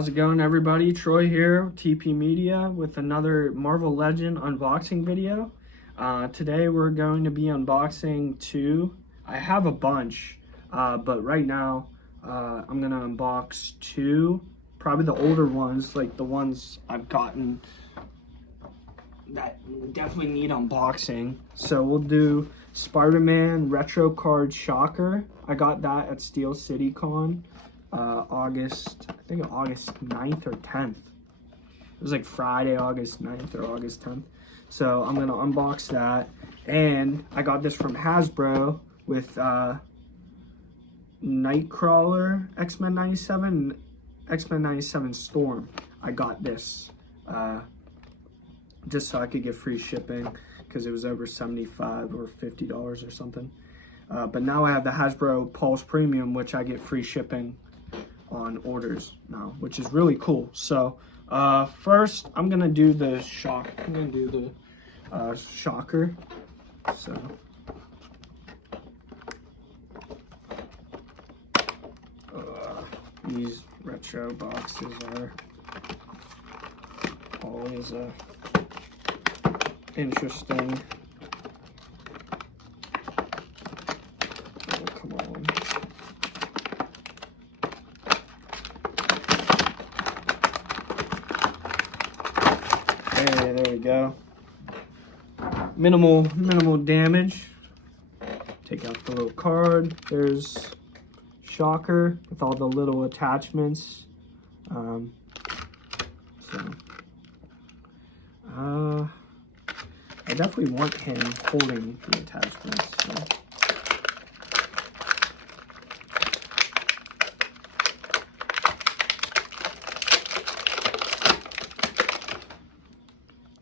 How's it going, everybody? Troy here, TP Media, with another Marvel Legend unboxing video. Today we're going to be unboxing two. I have a bunch, but right now I'm going to unbox two, probably the older ones, like the ones I've gotten that definitely need unboxing. So we'll do Spider-Man Retro Card Shocker. I got that at Steel City Con. August 9th or 10th. It was like Friday, August 9th or August 10th. So I'm gonna unbox that. And I got this from Hasbro with Nightcrawler, X-Men 97, X-Men 97 Storm. I got this just so I could get free shipping because it was over $75 or $50 or something. But now I have the Hasbro Pulse Premium, which I get free shipping on orders now, which is really cool. So first I'm gonna do the shocker. So these retro boxes are always interesting. Oh, come on. Hey, there we go. Minimal damage. Take out the little card. There's Shocker with all the little attachments. I definitely want him holding the attachments. So.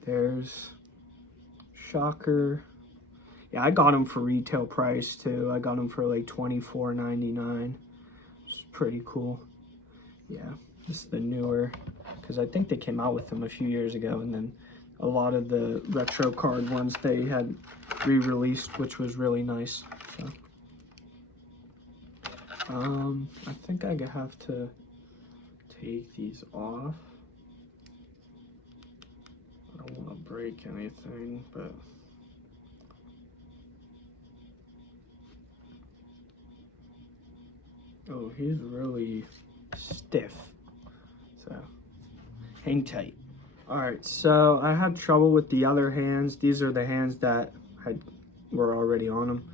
There's Shocker. Yeah, I got him for retail price too. I got him for like $24.99. It's pretty cool. Yeah, this is the newer, because I think they came out with them a few years ago, and then a lot of the retro card ones they had re-released, which was really nice. So, I think I have to take these off. I don't want to break anything, but oh, he's really stiff, so hang tight. All right, so I had trouble with the other hands. These are the hands that were already on them,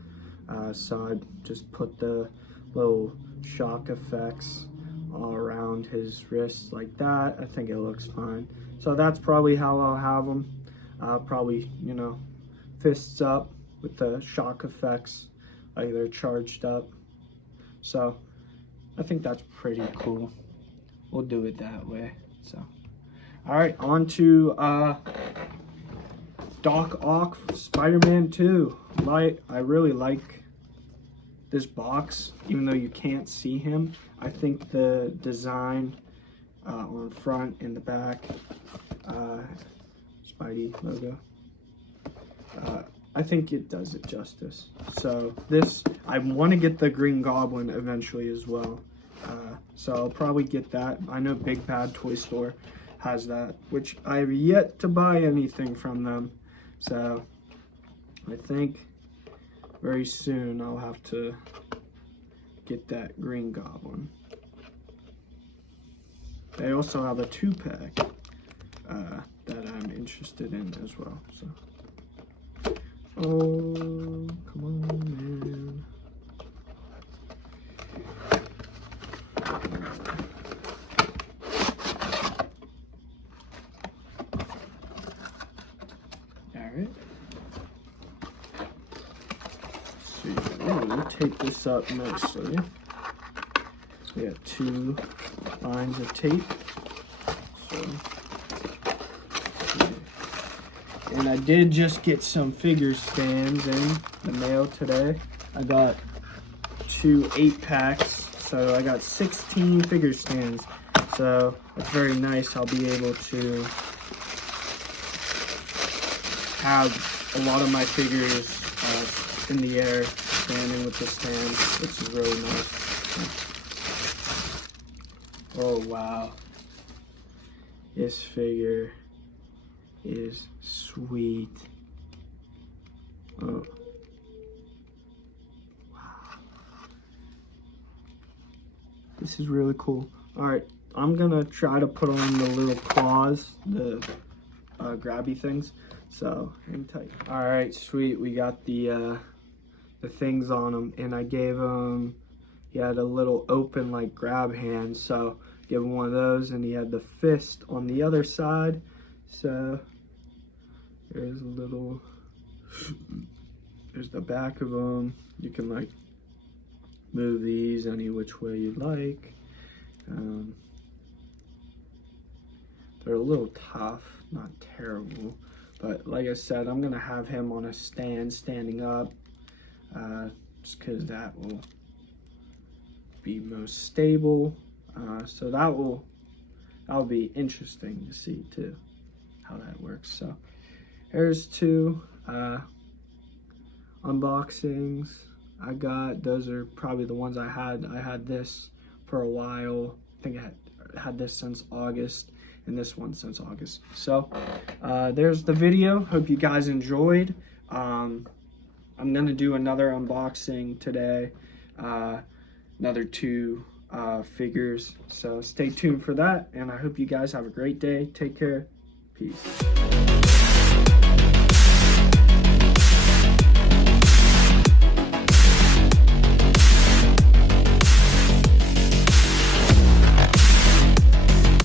so I just put the little shock effects all around his wrists like that. I think it looks fine. So that's probably how I'll have them. Probably, you know, fists up with the shock effects, like they're charged up. So I think that's pretty cool. We'll do it that way. So, all right, on to Doc Ock Spider-Man 2. I really like this box, even though you can't see him. I think the design on front and the back, Spidey logo, I think it does it justice. So this, I want to get the Green Goblin eventually as well. So I'll probably get that. I know Big Bad Toy Store has that, which I've yet to buy anything from them. So I think very soon I'll have to get that Green Goblin. They also have a 2-pack that I'm interested in as well. So, oh, come on, man. All right. See, we'll take this up nicely. We got 2 lines of tape. So, and I did just get some figure stands in the mail today. I got 2 8-packs, so I got 16 figure stands. So that's very nice. I'll be able to have a lot of my figures in the air, standing with the stand, which is really nice. Oh wow, This figure is sweet. Oh. Wow. This is really cool. Alright, I'm gonna try to put on the little claws, the grabby things. So, hang tight. Alright, sweet. We got the things on him, and I gave him, he had a little open like grab hand, so give him one of those, and he had the fist on the other side. So there's a little, there's the back of him. You can like move these any which way you like. They're a little tough, not terrible, but like I said, I'm gonna have him on a stand, standing up, just because that will be most stable. So that'll be interesting to see too, how that works. So here's two unboxings I got. Those are probably the ones I had. I had this for a while. I think I had this since August, and this one since August. So there's the video. Hope you guys enjoyed. I'm gonna do another unboxing today, another two figures, so stay tuned for that, and I hope you guys have a great day. Take care. Peace.